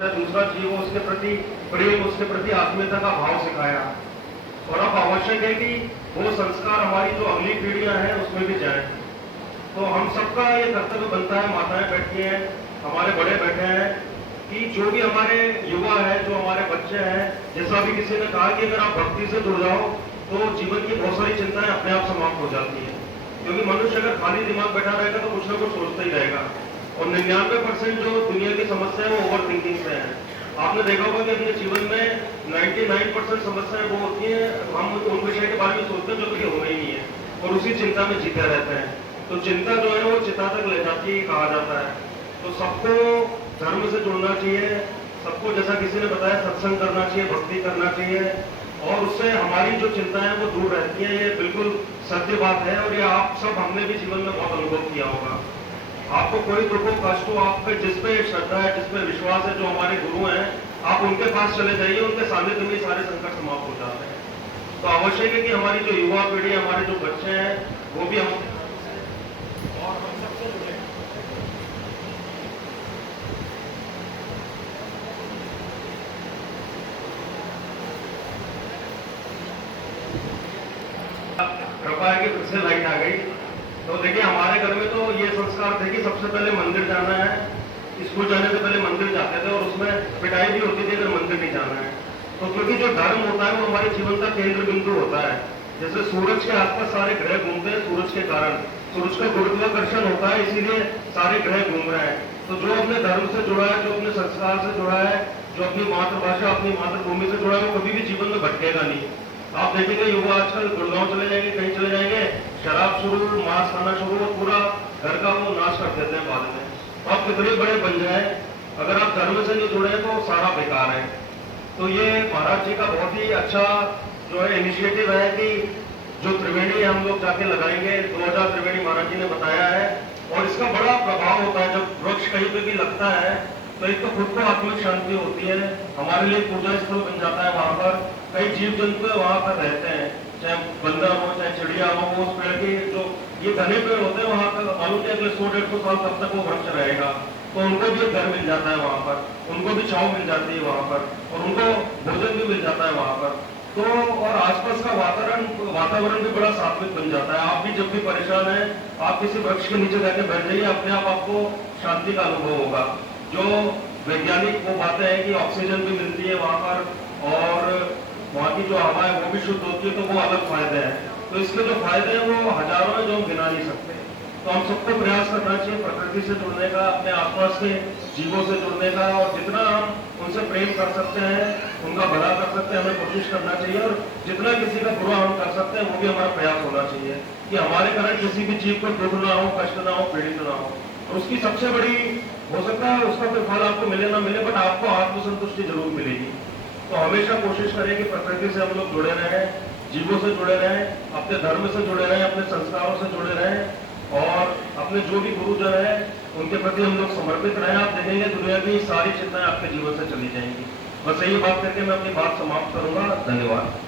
दूसरा जीव उसके प्रति प्रेम, उसके प्रति आत्मीयता का भाव सिखाया। और अब आवश्यक है कि वो संस्कार हमारी जो अगली पीढ़ियां हैं उसमें भी जाए। तो हम सबका ये कर्तव्य बनता है, माताएं बैठी हैं, हमारे बड़े बैठे हैं, कि जो भी हमारे युवा है, जो हमारे बच्चे हैं, जैसा भी किसी ने कहा कि अगर आप भक्ति से जुड़ जाओ तो जीवन की बहुत सारी चिंताएं अपने आप समाप्त हो जाती है। क्योंकि मनुष्य अगर खाली दिमाग बैठा रहेगा तो कुछ ना कुछ सोचता ही रहेगा। और 99% जो दुनिया की समस्या है वो ओवर थिंकिंग से है। आपने देखा होगा कि अपने जीवन में 99% समस्याएं वो होती हैं, हम उन विषय के बारे में सोचते हैं जो कभी होना ही नहीं है और उसी चिंता में जीते रहते हैं। तो चिंता जो है वो चिता तक ले जाती है, कहा जाता है। तो सबको धर्म से जुड़ना चाहिए, सबको जैसा किसी ने बताया सत्संग करना चाहिए, भक्ति करना चाहिए, और उससे हमारी जो चिंता है वो दूर रहती है। ये बिल्कुल सत्य बात है और ये आप सब हमने भी जीवन में बहुत अनुभव किया होगा। आपको कोई दुख हो, कष्ट हो, आपके जिसपे श्रद्धा है, जिसपे विश्वास है, जो हमारे गुरु हैं, आप उनके पास चले जाइए, उनके सानिध्य में सारे संकट समाप्त हो जाते हैं। तो आवश्यक है कि हमारी जो युवा पीढ़ी, हमारे जो बच्चे हैं, वो भी हम और हम सबसे जुड़े। कृपा है कि फिर से लाइट आ गई। तो देखिए हमारे घर में तो ये संस्कार थे कि सबसे पहले मंदिर जाना है। स्कूल जाने से पहले मंदिर जाते थे और उसमें पिटाई भी होती थी अगर मंदिर नहीं जाना है। तो क्योंकि जो धर्म होता है वो हमारे जीवन का केंद्र बिंदु होता है। जैसे सूरज के आसपास सारे ग्रह घूमते हैं, सूरज के कारण सूरज का गुरुत्वाकर्षण होता है, इसीलिए सारे ग्रह घूम रहे हैं। तो जो अपने धर्म से जुड़ा है, जो अपने संस्कार से जुड़ा है, जो अपनी मातृभाषा, अपनी मातृभूमि से जुड़ा है, वो कभी भी जीवन में भटकेगा नहीं। आप देखेंगे युवा आजकल गुड़गांव चले जाएंगे, कहीं चले जाएंगे, शराब शुरू, मांस खाना शुरू, और पूरा घर का वो नाश कर देते हैं बाद में। तो आप कितने बड़े बन जाए, अगर आप धर्म से नहीं जुड़े तो सारा बेकार है। तो ये महाराज जी का बहुत ही अच्छा जो है इनिशिएटिव है कि जो त्रिवेणी हम लोग जाके लगाएंगे, 2000 त्रिवेणी महाराज जी ने बताया है। और इसका बड़ा प्रभाव होता है, जब वृक्ष कहीं पे भी लगता है तो एक तो खुद को आत्मिक शांति होती है, हमारे लिए पूजा स्थल बन जाता है। वहां पर कई जीव जंतु वहां पर रहते हैं, चाहे बंदर हो, चाहे चिड़िया हो, वो उस पेड़ के जो ये घने पेड़ होते हैं वहां पर मालूम है अगले 100-150 साल तब तक वो वृक्ष रहेगा। तो उनको भी एक घर मिल जाता है वहां पर, उनको भी छांव मिल जाती है वहां पर, और उनको भोजन भी मिल जाता है वहां पर। तो और आसपास का वातावरण भी बड़ा सात्विक बन जाता है। आप भी जब भी परेशान है, आप किसी वृक्ष के नीचे जाके बैठ जाइए, अपने आप आपको शांति का अनुभव होगा। जो वैज्ञानिक वो बातें हैं कि ऑक्सीजन भी मिलती है वहां पर, और वहाँ की जो हवा है वो भी शुद्ध होती है, तो वो अलग फायदे हैं। तो इसके जो फायदे हैं वो हजारों हैं, जो हम गिना नहीं सकते। तो हम सबको प्रयास करना चाहिए प्रकृति से जुड़ने का, अपने आसपास के जीवों से जुड़ने का, और जितना हम उनसे प्रेम कर सकते हैं, उनका भला कर सकते हैं, हमें कोशिश करना चाहिए। और जितना किसी का बुरा हम कर सकते हैं वो भी हमारा प्रयास होना चाहिए कि हमारे कारण किसी भी जीव को दुख ना हो, कष्ट ना हो, पीड़ित ना हो। और उसकी सबसे बड़ी हो सकता है उसका कोई फल आपको मिले ना मिले, बट आपको आत्मसंतुष्टि जरूर मिलेगी। तो हमेशा कोशिश करें कि प्रकृति से हम लोग जुड़े रहें, जीवों से जुड़े रहें, अपने धर्म से जुड़े रहें, अपने संस्कारों से जुड़े रहें, और अपने जो भी गुरुजन है उनके प्रति हम लोग समर्पित रहें। आप देखेंगे दुनिया की सारी चिंताएं आपके जीवन से चली जाएंगी। बस यही बात करके मैं अपनी बात समाप्त करूंगा। धन्यवाद।